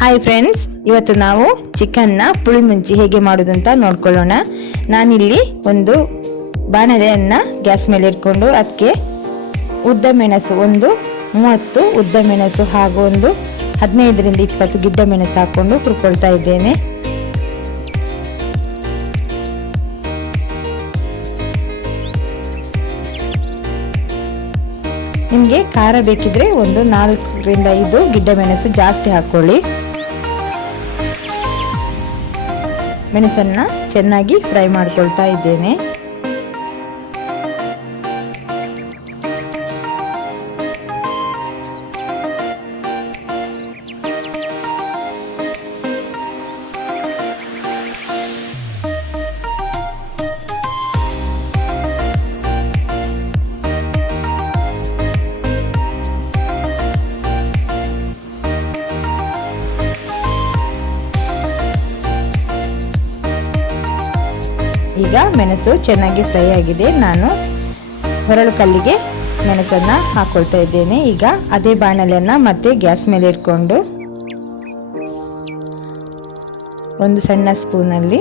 Hi friends, ಇವತ್ತು ನಾವು ಚಿಕನ್ನ ಪುಳಿಮುಂಚಿ ಹೇಗೆ ಮಾಡೋದು ಅಂತ ನೋಡ್ಕೊಳ್ಳೋಣ. ನಾನಿಲ್ಲಿ ಒಂದು ಬಾಣಲೆಯನ್ನು ಗ್ಯಾಸ್ ಮೇಲೆ ಇಟ್ಕೊಂಡು ಅದಕ್ಕೆ ಉದ್ದ ಮೆಣಸು ಒಂದು 30 ಉದ್ದ ಮೆಣಸು ಹಾಗೂ ಒಂದು 15ರಿಂದ 20 ಗಿಡ್ಡ ಮೆಣಸು ಹಾಕೊಂಡು ಹುರ್ಕೊಳ್ತಾ ಇದ್ದೇನೆ. ನಿಮಗೆ ಖಾರ ಬೇಕಿದ್ರೆ ಒಂದು 4ರಿಂದ 5 ಗಿಡ್ಡ ಮೆಣಸು ಜಾಸ್ತಿ ಹಾಕೊಳ್ಳಿ. ಮೆಣಸನ್ನ ಚೆನ್ನಾಗಿ ಫ್ರೈ ಮಾಡ್ಕೊಳ್ತಾ ಇದ್ದೇನೆ. ಈಗ ಮೆಣಸು ಚೆನ್ನಾಗಿ ಫ್ರೈ ಆಗಿದೆ. ನಾನು ಹೊರಳು ಕಲ್ಲಿಗೆ ಮೆಣಸನ್ನು ಹಾಕೊಳ್ತಾ ಇದ್ದೇನೆ. ಈಗ ಅದೇ ಬಾಣಲೆಯನ್ನು ಮತ್ತೆ ಗ್ಯಾಸ್ ಮೇಲೆ ಇಟ್ಕೊಂಡು ಒಂದು ಸಣ್ಣ ಸ್ಪೂನಲ್ಲಿ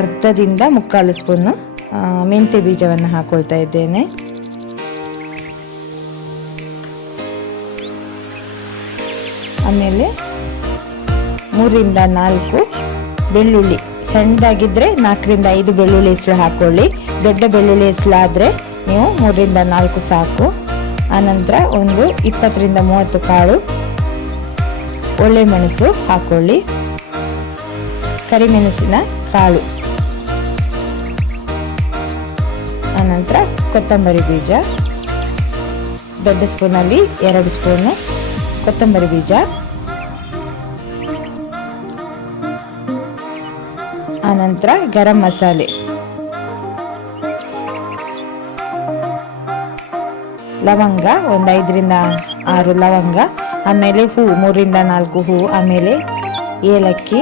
ಅರ್ಧದಿಂದ 1/4 ಸ್ಪೂನು ಮೆಂತ್ಯ ಬೀಜವನ್ನು ಹಾಕೊಳ್ತಾ ಇದ್ದೇನೆ. ಆಮೇಲೆ 3ರಿಂದ 4 ಬೆಳ್ಳುಳ್ಳಿ, ಸಣ್ಣದಾಗಿದ್ದರೆ 4ರಿಂದ 5 ಬೆಳ್ಳುಳ್ಳಿ ಹೆಸರು ಹಾಕೊಳ್ಳಿ. ದೊಡ್ಡ ಬೆಳ್ಳುಳ್ಳಿ ಹೆಸರು ಆದರೆ ನೀವು 3ರಿಂದ 4 ಸಾಕು. ಆನಂತರ ಒಂದು 20ರಿಂದ 30 ಕಾಳು ಒಳ್ಳೆ ಮೆಣಸು ಹಾಕೊಳ್ಳಿ. ಕರಿಮೆಣಸಿನ ಕಾಳು, ಆನಂತರ ಕೊತ್ತಂಬರಿ ಬೀಜ, ದೊಡ್ಡ ಸ್ಪೂನಲ್ಲಿ 2 ಸ್ಪೂನು ಕೊತ್ತಂಬರಿ ಬೀಜ, ಆನಂತರ ಗರಂ ಮಸಾಲೆ, ಲವಂಗ ಒಂದು 5ರಿಂದ 6 ಲವಂಗ, ಆಮೇಲೆ ಹೂ 3ರಿಂದ 4 ಹೂ, ಆಮೇಲೆ ಏಲಕ್ಕಿ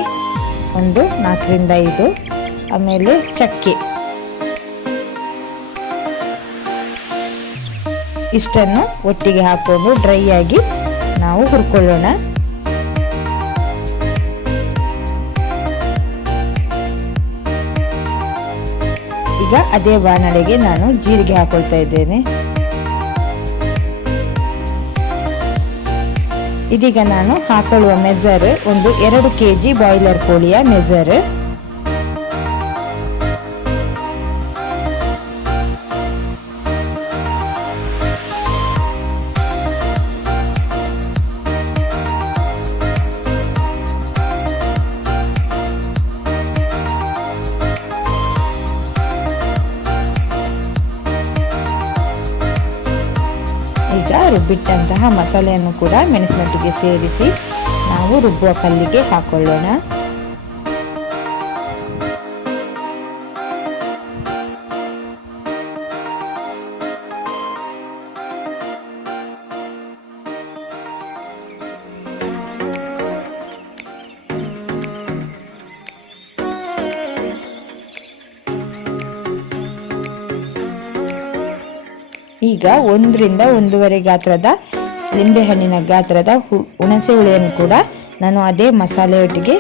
ಒಂದು 4ರಿಂದ 5, ಆಮೇಲೆ ಚಕ್ಕೆ. ಇಷ್ಟನ್ನು ಒಟ್ಟಿಗೆ ಹಾಕೊಂಡು ಡ್ರೈ ಆಗಿ ನಾವು ಹುರ್ಕೊಳ್ಳೋಣ. ಈಗ ಅದೇ ಬಾಣಲೆಗೆ ನಾನು ಜೀರಿಗೆ ಹಾಕೊಳ್ತಾ ಇದ್ದೇನೆ. ಇದೀಗ ನಾನು ಹಾಕೊಳ್ಳುವ ಮೆಜರ್ ಒಂದು 2 kg ಬಾಯ್ಲರ್ ಕೋಳಿಯ ಮೆಜರ್. ಈಗ ರುಬ್ಬಿಟ್ಟಂತಹ ಮಸಾಲೆಯನ್ನು ಕೂಡ ಮೆಣಸಿನೊಟ್ಟಿಗೆ ಸೇರಿಸಿ ನಾವು ರುಬ್ಬುವ ಕಲ್ಲಿಗೆ ಹಾಕೊಳ್ಳೋಣ. ಈಗ 1ರಿಂದ 1.5 ಗಾತ್ರದ ಲಿಂಬೆಹಣ್ಣಿನ ಗಾತ್ರದ ಹುಣಸೆ ಹುಳಿಯನ್ನು ಕೂಡ ನಾನು ಅದೇ ಮಸಾಲೆಯೊಟ್ಟಿಗೆ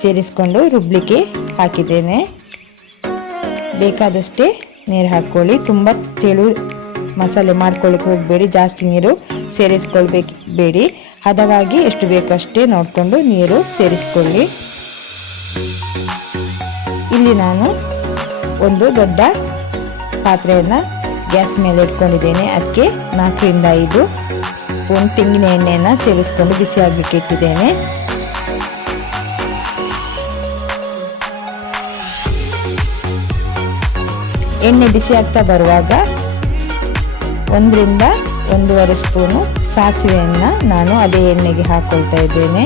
ಸೇರಿಸಿಕೊಂಡು ರುಬ್ಲಿಕ್ಕೆ ಹಾಕಿದ್ದೇನೆ. ಬೇಕಾದಷ್ಟೇ ನೀರು ಹಾಕ್ಕೊಳ್ಳಿ. ತುಂಬ ತೆಳು ಮಸಾಲೆ ಮಾಡ್ಕೊಳ್ಳಿಕ್ಕೆ ಹೋಗಬೇಡಿ, ಜಾಸ್ತಿ ನೀರು ಸೇರಿಸ್ಕೊಳ್ಬೇಡಿ. ಹದವಾಗಿ ಎಷ್ಟು ಬೇಕಷ್ಟೇ ನೋಡಿಕೊಂಡು ನೀರು ಸೇರಿಸ್ಕೊಳ್ಳಿ. ಇಲ್ಲಿ ನಾನು ಒಂದು ದೊಡ್ಡ ಪಾತ್ರೆಯನ್ನು ಗ್ಯಾಸ್ ಮೇಲೆ ಇಟ್ಕೊಂಡಿದ್ದೇನೆ. ಅದಕ್ಕೆ 4ರಿಂದ 5 ಸ್ಪೂನ್ ತೆಂಗಿನ ಎಣ್ಣೆಯನ್ನು ಸೇರಿಸ್ಕೊಂಡು ಬಿಸಿ ಆಗಲಿಕ್ಕೆ ಇಟ್ಟಿದ್ದೇನೆ. ಎಣ್ಣೆ ಬಿಸಿ ಆಗ್ತಾ ಬರುವಾಗ 1ರಿಂದ 1.5 ಸ್ಪೂನು ಸಾಸಿವೆಯನ್ನು ನಾನು ಅದೇ ಎಣ್ಣೆಗೆ ಹಾಕೊಳ್ತಾ ಇದ್ದೇನೆ.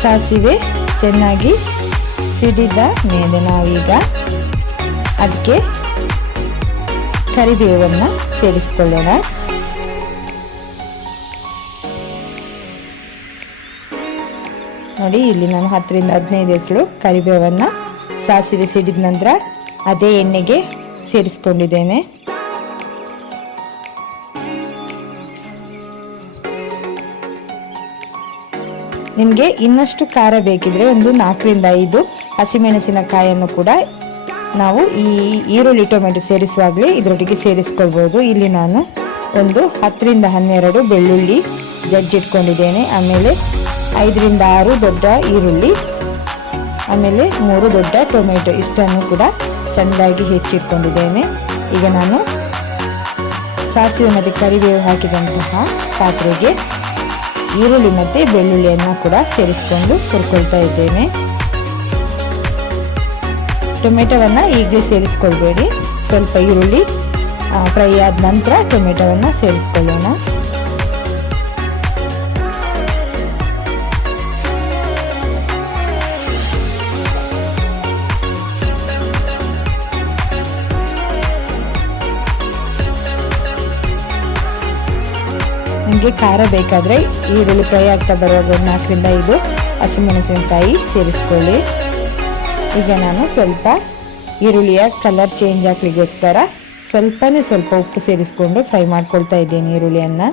ಸಾಸಿವೆ ಚೆನ್ನಾಗಿ ಸಿಡಿದ ಮೇಲೆ ನಾವೀಗ ಅದಕ್ಕೆ ಕರಿಬೇವನ್ನು ಸೇರಿಸಿಕೊಳ್ಳೋಣ. ನೋಡಿ ಇಲ್ಲಿ ನಾನು 10 ರಿಂದ 15 ಹೆಸರು ಕರಿಬೇವನ್ನು ಸಾಸಿವೆ ಸಿಡಿದ ನಂತರ ಅದೇ ಎಣ್ಣೆಗೆ ಸೇರಿಸ್ಕೊಂಡಿದ್ದೇನೆ. ನಿಮಗೆ ಇನ್ನಷ್ಟು ಖಾರ ಬೇಕಿದ್ರೆ ಒಂದು 4 ರಿಂದ 5 ಹಸಿಮೆಣಸಿನಕಾಯಿಯನ್ನು ಕೂಡ ನಾವು ಈ ಈರುಳ್ಳಿ ಟೊಮೆಟೊ ಸೇರಿಸುವಾಗಲೇ ಇದರೊಟ್ಟಿಗೆ ಸೇರಿಸ್ಕೊಳ್ಬೋದು. ಇಲ್ಲಿ ನಾನು ಒಂದು 10 ರಿಂದ 12 ಬೆಳ್ಳುಳ್ಳಿ ಜಜ್ಜಿಟ್ಕೊಂಡಿದ್ದೇನೆ. ಆಮೇಲೆ 5 ರಿಂದ 6 ದೊಡ್ಡ ಈರುಳ್ಳಿ, ಆಮೇಲೆ 3 ದೊಡ್ಡ ಟೊಮೆಟೊ ಇಷ್ಟನ್ನು ಕೂಡ ಸಣ್ಣದಾಗಿ ಹೆಚ್ಚಿಟ್ಕೊಂಡಿದ್ದೇನೆ. ಈಗ ನಾನು ಸಾಸಿವೆ ಮತ್ತು ಕರಿಬೇವು ಹಾಕಿದಂತಹ ಪಾತ್ರೆಗೆ ಈರುಳ್ಳಿ ಮತ್ತು ಬೆಳ್ಳುಳ್ಳಿಯನ್ನು ಕೂಡ ಸೇರಿಸಿಕೊಂಡು ಹುರ್ಕೊಳ್ತಾ ಇದ್ದೇನೆ. ಟೊಮೆಟೊವನ್ನು ಈಗಲೇ ಸೇರಿಸ್ಕೊಳ್ಬೇಡಿ, ಸ್ವಲ್ಪ ಈರುಳ್ಳಿ ಫ್ರೈ ಆದ ನಂತರ ಟೊಮೆಟೊವನ್ನು ಸೇರಿಸ್ಕೊಳ್ಳೋಣ. ನಿಮಗೆ ಖಾರ ಬೇಕಾದರೆ ಈರುಳ್ಳಿ ಫ್ರೈ ಆಗ್ತಾ ಬರುವಾಗ 4 ರಿಂದ 5 ಹಸಿಮೆಣಸಿನಕಾಯಿ ಸೇರಿಸ್ಕೊಳ್ಳಿ. ಈಗ ನಾನು ಸ್ವಲ್ಪ ಈರುಳ್ಳಿಯ ಕಲರ್ ಚೇಂಜ್ ಆಗಲಿಕ್ಕೋಸ್ಕರ ಸ್ವಲ್ಪ ಉಪ್ಪು ಸೇರಿಸ್ಕೊಂಡು ಫ್ರೈ ಮಾಡ್ಕೊಳ್ತಾ ಇದ್ದೇನೆ ಈರುಳ್ಳಿಯನ್ನು.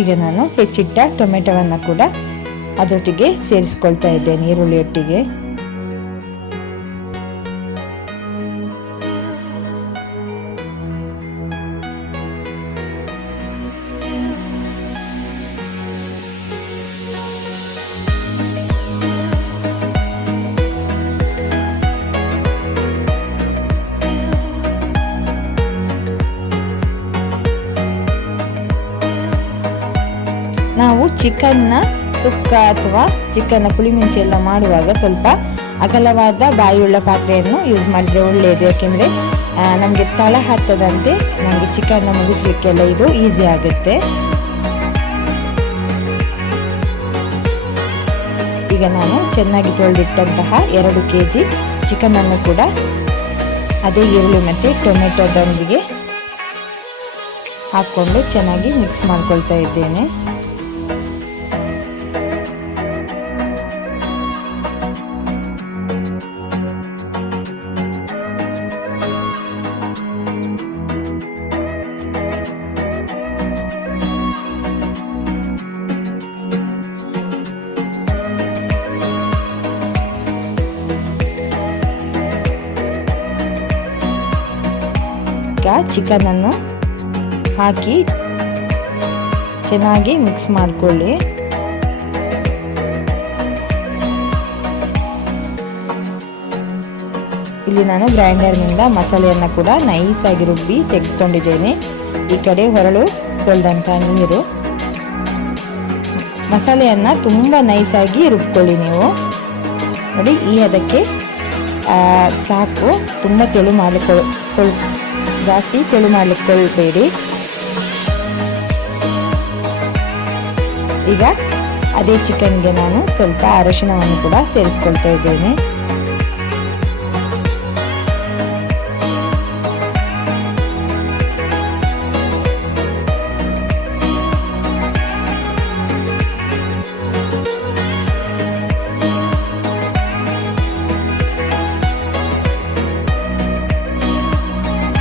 ಈಗ ನಾನು ಹೆಚ್ಚಿಟ್ಟ ಟೊಮೆಟೊವನ್ನು ಕೂಡ ಅದರೊಟ್ಟಿಗೆ ಸೇರಿಸ್ಕೊಳ್ತಾ ಇದ್ದೇನೆ ಈರುಳ್ಳಿಯೊಟ್ಟಿಗೆ. ನಾವು ಚಿಕನ್ನ ಸುಕ್ಕ ಅಥವಾ ಚಿಕನ್ನ ಪುಳಿಮುಂಚಿ ಎಲ್ಲ ಮಾಡುವಾಗ ಸ್ವಲ್ಪ ಅಗಲವಾದ ಬಾಯಿಯುಳ್ಳ ಪಾತ್ರೆಯನ್ನು ಯೂಸ್ ಮಾಡಿದರೆ ಒಳ್ಳೆಯದು. ಯಾಕೆಂದರೆ ನಮಗೆ ತಳ ಹತ್ತದಂತೆ ನಮಗೆ ಚಿಕನ್ನ ಮುಗಿಸ್ಲಿಕ್ಕೆಲ್ಲ ಇದು ಈಸಿ ಆಗುತ್ತೆ. ಈಗ ನಾನು ಚೆನ್ನಾಗಿ ತೊಳೆದಿಟ್ಟಂತಹ 2 kg ಚಿಕನನ್ನು ಕೂಡ ಅದೇ ಈರುಳ್ಳಿ ಮತ್ತು ಟೊಮೆಟೊದೊಂದಿಗೆ ಹಾಕ್ಕೊಂಡು ಚೆನ್ನಾಗಿ ಮಿಕ್ಸ್ ಮಾಡ್ಕೊಳ್ತಾ ಇದ್ದೇನೆ. ಚಿಕನ್ ಅನ್ನು ಹಾಕಿ ಚೆನ್ನಾಗಿ ಮಿಕ್ಸ್ ಮಾಡಿಕೊಳ್ಳಿ. ಇಲ್ಲಿ ನಾನು ಗ್ರೈಂಡರ್ನಿಂದ ಮಸಾಲೆಯನ್ನು ಕೂಡ ನೈಸಾಗಿ ರುಬ್ಬಿ ತೆಗೆದುಕೊಂಡಿದ್ದೇನೆ. ಈ ಕಡೆ ಹೊರಳು ತೊಳೆದಂಥ ನೀರು. ಮಸಾಲೆಯನ್ನು ತುಂಬ ನೈಸಾಗಿ ರುಬ್ಕೊಳ್ಳಿ ನೀವು. ನೋಡಿ ಈ ಅದಕ್ಕೆ ಸಾಕು, ತುಂಬ ಜಾಸ್ತಿ ತೆಳು ಮಾಡಲಿಕ್ಕೊಳ್ಬೇಡಿ. ಈಗ ಅದೇ ಚಿಕನ್ಗೆ ನಾನು ಸ್ವಲ್ಪ ಅರಿಶಿಣವನ್ನು ಕೂಡ ಸೇರಿಸ್ಕೊಳ್ತಾ ಇದ್ದೇನೆ.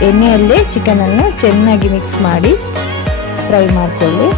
ಎಣ್ಣೆಯಲ್ಲೇ ಚಿಕನನ್ನು ಚೆನ್ನಾಗಿ ಮಿಕ್ಸ್ ಮಾಡಿ ಫ್ರೈ ಮಾಡಿಕೊಳ್ಳಿ.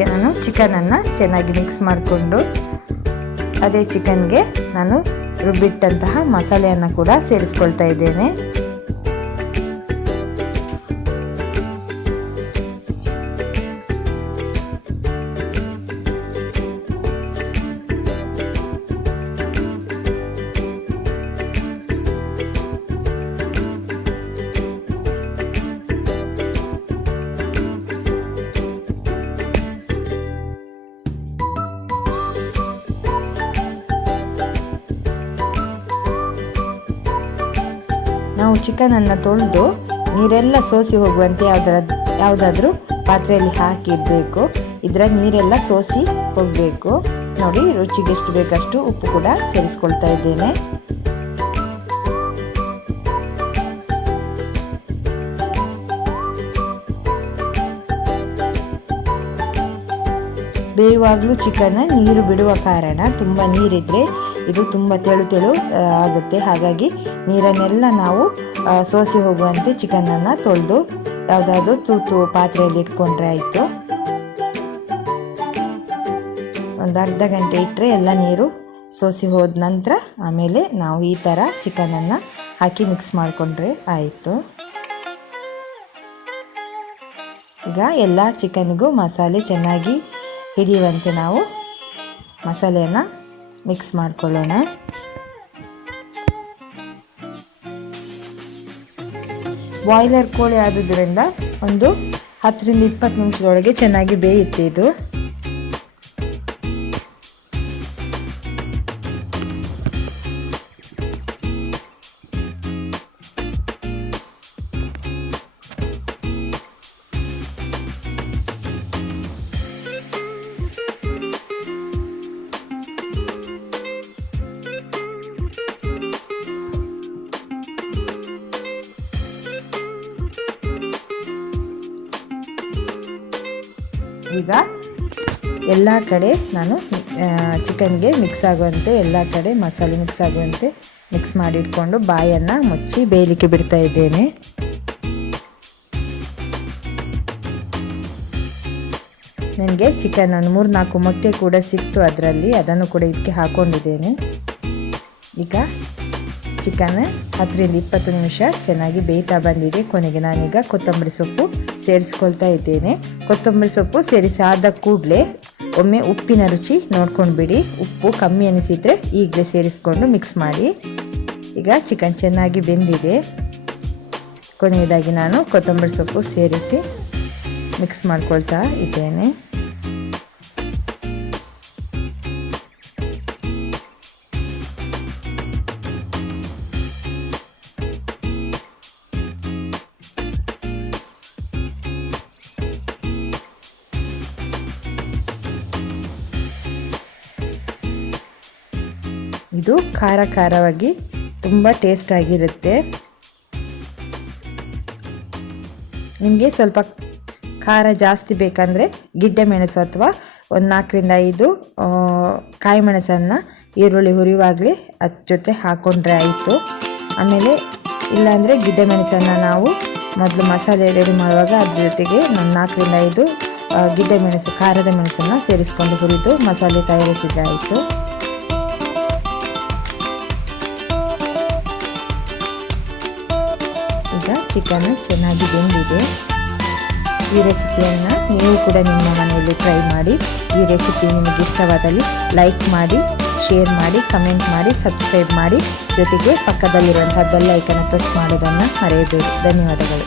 ಈಗ ನಾನು ಚಿಕನನ್ನು ಚೆನ್ನಾಗಿ ಮಿಕ್ಸ್ ಮಾಡಿಕೊಂಡು ಅದೇ ಚಿಕನ್ಗೆ ನಾನು ರುಬ್ಬಿಟ್ಟಂತಹ ಮಸಾಲೆಯನ್ನು ಕೂಡ ಸೇರಿಸ್ಕೊಳ್ತಾ ಇದ್ದೇನೆ. ನಾವು ಚಿಕನನ್ನು ತೊಳೆದು ನೀರೆಲ್ಲ ಸೋಸಿ ಹೋಗುವಂತೆ ಯಾವುದಾದ್ರೂ ಪಾತ್ರೆಯಲ್ಲಿ ಹಾಕಿ ಇಡಬೇಕು. ಇದರ ನೀರೆಲ್ಲ ಸೋಸಿ ಹೋಗಬೇಕು. ನೋಡಿ, ರುಚಿಗೆ ಎಷ್ಟು ಬೇಕಷ್ಟು ಉಪ್ಪು ಕೂಡ ಸೇರಿಸ್ಕೊಳ್ತಾ ಇದ್ದೇನೆ. ಬೇಯುವಾಗಲೂ ಚಿಕನ್ ನೀರು ಬಿಡುವ ಕಾರಣ ತುಂಬ ನೀರಿದ್ರೆ ಇದು ತುಂಬ ತೆಳು ಆಗುತ್ತೆ. ಹಾಗಾಗಿ ನೀರನ್ನೆಲ್ಲ ನಾವು ಸೋಸಿ ಹೋಗುವಂತೆ ಚಿಕನನ್ನು ತೊಳೆದು ಯಾವುದಾದ್ರೂ ತೂತು ಪಾತ್ರೆಯಲ್ಲಿ ಇಟ್ಕೊಂಡ್ರೆ ಆಯಿತು. ಒಂದು ಅರ್ಧ ಗಂಟೆ ಇಟ್ಟರೆ ಎಲ್ಲ ನೀರು ಸೋಸಿ ಹೋದ ನಂತರ ಆಮೇಲೆ ನಾವು ಈ ಥರ ಚಿಕನನ್ನು ಹಾಕಿ ಮಿಕ್ಸ್ ಮಾಡಿಕೊಂಡ್ರೆ ಆಯಿತು. ಈಗ ಎಲ್ಲ ಚಿಕನ್ನಿಗೂ ಮಸಾಲೆ ಚೆನ್ನಾಗಿ ಹಿಡಿಯುವಂತೆ ನಾವು ಮಸಾಲೆಯನ್ನು ಮಿಕ್ಸ್ ಮಾಡಿಕೊಳ್ಳೋಣ. ಬಾಯ್ಲರ್ ಕೋಳಿ ಆದುದರಿಂದ ಒಂದು 10ರಿಂದ 20 ನಿಮಿಷದೊಳಗೆ ಚೆನ್ನಾಗಿ ಬೇಯುತ್ತೆ ಇದು. ಈಗ ಎಲ್ಲ ಕಡೆ ನಾನು ಚಿಕನ್ಗೆ ಮಿಕ್ಸ್ ಆಗುವಂತೆ ಎಲ್ಲ ಕಡೆ ಮಸಾಲೆ ಮಿಕ್ಸ್ ಆಗುವಂತೆ ಮಿಕ್ಸ್ ಮಾಡಿ ಇಟ್ಕೊಂಡು ಬಾಯನ್ನು ಮುಚ್ಚಿ ಬೇಯಲಿಕ್ಕೆ ಬಿಡ್ತಾ ಇದ್ದೇನೆ. ನನಗೆ ಚಿಕನ್ ಒಂದು 3-4 ಮೊಟ್ಟೆ ಕೂಡ ಸಿಕ್ತು ಅದರಲ್ಲಿ, ಅದನ್ನು ಕೂಡ ಇದಕ್ಕೆ ಹಾಕ್ಕೊಂಡಿದ್ದೇನೆ. ಈಗ ಚಿಕನ್ 10ರಿಂದ 20 ನಿಮಿಷ ಚೆನ್ನಾಗಿ ಬೇಯ್ತಾ ಬಂದಿದೆ. ಕೊನೆಗೆ ನಾನೀಗ ಕೊತ್ತಂಬರಿ ಸೊಪ್ಪು ಸೇರಿಸ್ಕೊಳ್ತಾ ಇದ್ದೇನೆ. ಕೊತ್ತಂಬರಿ ಸೊಪ್ಪು ಸೇರಿಸಾದ ಕೂಡಲೇ ಒಮ್ಮೆ ಉಪ್ಪಿನ ರುಚಿ ನೋಡ್ಕೊಂಡು ಬಿಡಿ. ಉಪ್ಪು ಕಮ್ಮಿ ಅನಿಸಿದರೆ ಈಗಲೇ ಸೇರಿಸ್ಕೊಂಡು ಮಿಕ್ಸ್ ಮಾಡಿ. ಈಗ ಚಿಕನ್ ಚೆನ್ನಾಗಿ ಬೆಂದಿದೆ. ಕೊನೆಯದಾಗಿ ನಾನು ಕೊತ್ತಂಬರಿ ಸೊಪ್ಪು ಸೇರಿಸಿ ಮಿಕ್ಸ್ ಮಾಡ್ಕೊಳ್ತಾ ಇದ್ದೇನೆ. ಇದು ಖಾರವಾಗಿ ತುಂಬ ಟೇಸ್ಟ್ ಆಗಿರುತ್ತೆ. ನಿಮಗೆ ಸ್ವಲ್ಪ ಖಾರ ಜಾಸ್ತಿ ಬೇಕಂದರೆ ಗಿಡ್ಡ ಮೆಣಸು ಅಥವಾ ಒಂದು 4ರಿಂದ 5 ಕಾಯಿ ಮೆಣಸನ್ನು ಈರುಳ್ಳಿ ಹುರಿಯುವಾಗಲೇ ಅದ್ರ ಜೊತೆ ಹಾಕ್ಕೊಂಡ್ರೆ ಆಯಿತು. ಆಮೇಲೆ ಇಲ್ಲಾಂದರೆ ಗಿಡ್ಡ ಮೆಣಸನ್ನು ನಾವು ಮೊದಲು ಮಸಾಲೆ ರೆಡಿ ಮಾಡುವಾಗ ಅದ್ರ ಜೊತೆಗೆ ನಾನು 4ರಿಂದ 5 ಗಿಡ್ಡ ಮೆಣಸು ಖಾರದ ಮೆಣಸನ್ನು ಸೇರಿಸ್ಕೊಂಡು ಹುರಿದು ಮಸಾಲೆ ತಯಾರಿಸಿದರೆ ಆಯಿತು. ಈಗ ಚಿಕನ್ ಚೆನ್ನಾಗಿ ಬೆಂದಿದೆ. ಈ ರೆಸಿಪಿಯನ್ನು ನೀವು ಕೂಡ ನಿಮ್ಮ ಮನೆಯಲ್ಲಿ ಟ್ರೈ ಮಾಡಿ. ಈ ರೆಸಿಪಿ ನಿಮಗೆ ಇಷ್ಟವಾದಲ್ಲಿ ಲೈಕ್ ಮಾಡಿ, ಶೇರ್ ಮಾಡಿ, ಕಮೆಂಟ್ ಮಾಡಿ, ಸಬ್ಸ್ಕ್ರೈಬ್ ಮಾಡಿ. ಜೊತೆಗೆ ಪಕ್ಕದಲ್ಲಿರುವಂತಹ ಬೆಲ್ ಐಕನ್ ಪ್ರೆಸ್ ಮಾಡೋದನ್ನು ಮರೆಯಬೇಡಿ. ಧನ್ಯವಾದಗಳು.